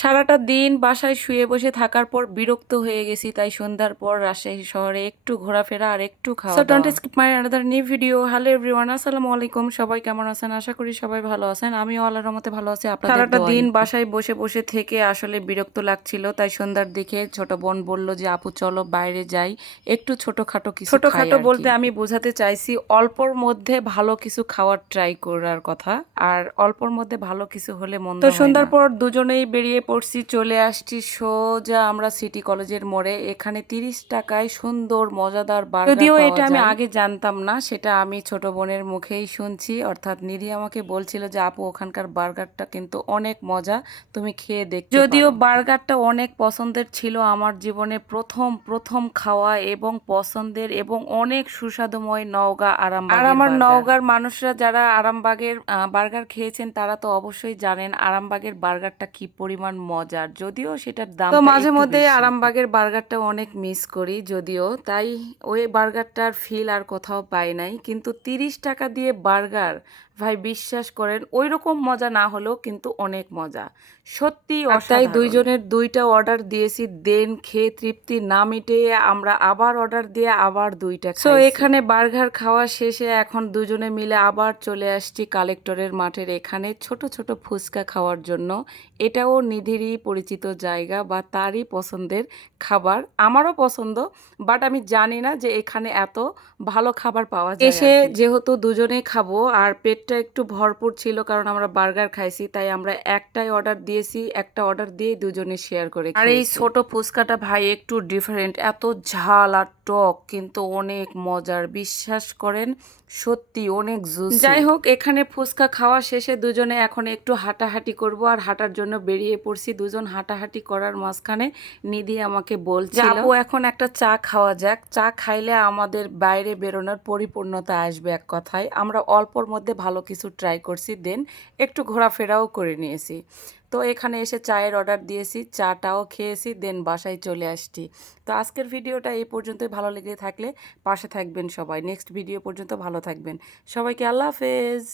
সারাটা দিন বাসায় শুয়ে বসে থাকার পর বিরক্ত হয়ে গেছি, তাই সন্ধ্যার পর রাজশাহী শহরে একটু ঘোরাফেরা আর একটু খাওয়া দাওয়া। Don't skip my another new video. Hello everyone, আসসালামু আলাইকুম। সবাই কেমন আছেন? আশা করি সবাই ভালো আছেন। আমিও আল্লাহর রহমতে ভালো আছি। আপনাদের সারাটা দিন বাসায় বসে বসে থেকে আসলে বিরক্ত লাগছিল, তাই সন্ধ্যার দিকে ছোট বোন বলল যে আপু চলো বাইরে যাই, একটু ছোটখাটো কিছু খাই। ছোটখাটো বলতে আমি বোঝাতে চাইছি অল্পর মধ্যে ভালো কিছু খাওয়ার ট্রাই করার কথা, আর অল্পর মধ্যে ভালো কিছু হলে মন্দ হয় না। তো সন্ধ্যার পর দুজনেই বেরিয়ে পড়ছি, চলে আসছি সোজা আমরা সিটি কলেজের মোড়ে। এখানে 30 টাকায় সুন্দর মজাদার বার্গার পাওয়া যায়। যদিও এটা আমি আগে জানতাম না, সেটা আমি ছোট বোনের মুখেই শুনছি, অর্থাৎ নিধি আমাকে বলছিল যে আপু ওখানকার বার্গারটা কিন্তু অনেক মজা, তুমি খেয়ে দেখতে পারো। যদিও বার্গারটা অনেক পছন্দের ছিল, আমার জীবনে প্রথম প্রথম খাওয়া এবং পছন্দের এবং অনেক সুস্বাদুময় নওগাঁ আরামবাগের। আর আমার নওগাঁর মানুষরা যারা আরামবাগের বার্গার খেয়েছেন তারা তো অবশ্যই জানেন আরামবাগের বার্গারটা কি পরিমাণ মজার। যদিও সেটার দাম তো মাঝে মধ্যে আরামবাগের বার্গারটা অনেক মিস করি, যদিও তাই ওই বার্গারটার ফিল আর কোথাও পাই নাই। কিন্তু 30 টাকা দিয়ে বার্গার, ভাই বিশ্বাস করেন ওই রকম মজা না হলেও কিন্তু অনেক মজা, সত্যি অসাধারণ। তাই দুইজনের দুইটা অর্ডার দিয়েছি, দেন খেয়ে তৃপ্তি না মিটে আমরা আবার অর্ডার দিয়ে আবার দুইটা খাইছি। তো এখানে বার্গার খাওয়া শেষে এখন দুজনে মিলে আবার চলে আসছি কালেক্টরের মাঠের এখানে ছোট ছোট ফুচকা খাওয়ার জন্য। এটাও নিধিরই পরিচিত জায়গা বা তারই পছন্দের খাবার, আমারও পছন্দ, বাট আমি জানি না যে এখানে এত ভালো খাবার পাওয়া যায়। এসে যেহেতু দুজনে খাবো আর পেটটা একটু ভরপুর ছিল কারণ আমরা বার্গার খাইছি, তাই আমরা একটাই অর্ডার দিয়েছি, একটা অর্ডার দিয়ে দুজনে শেয়ার করে খেয়েছি। আর এই ছোট ফুচকাটা ভাই একটু ডিফারেন্ট, এত ঝাল আর টক কিন্তু অনেক মজার, বিশ্বাস করেন সত্যি অনেক জুসি। যাই হোক, এখানে ফুচকা খাওয়া শেষে দুজনে এখন একটু হাঁটাহাঁটি করব, আর হাঁটার জন্য বেরিয়ে পড়ছি। দুজন হাঁটাহাঁটি করার মাঝখানে নিধি আমাকে বলছিল আপু এখন একটা চা খাওয়া যাক, চা খাইলে আমাদের বাইরে বেরোনোর পরিপূর্ণতা আসবে। এক কথায় আমরা অল্পর মধ্যে ভালো কিছু ট্রাই করছি, দেন একটু ঘোরাফেরাও করে নিয়েছি। তো এখানে এসে চায়ের অর্ডার দিয়েছি, চাটাও খেয়েছি, দেন বাসায় চলে আসছি। তো আজকের ভিডিওটা এই পর্যন্তই। ভালো লেগে থাকলে পাশে থাকবেন সবাই। নেক্সট ভিডিও পর্যন্ত ভালো থাকবেন সবাইকে। আল্লাহ হাফেজ।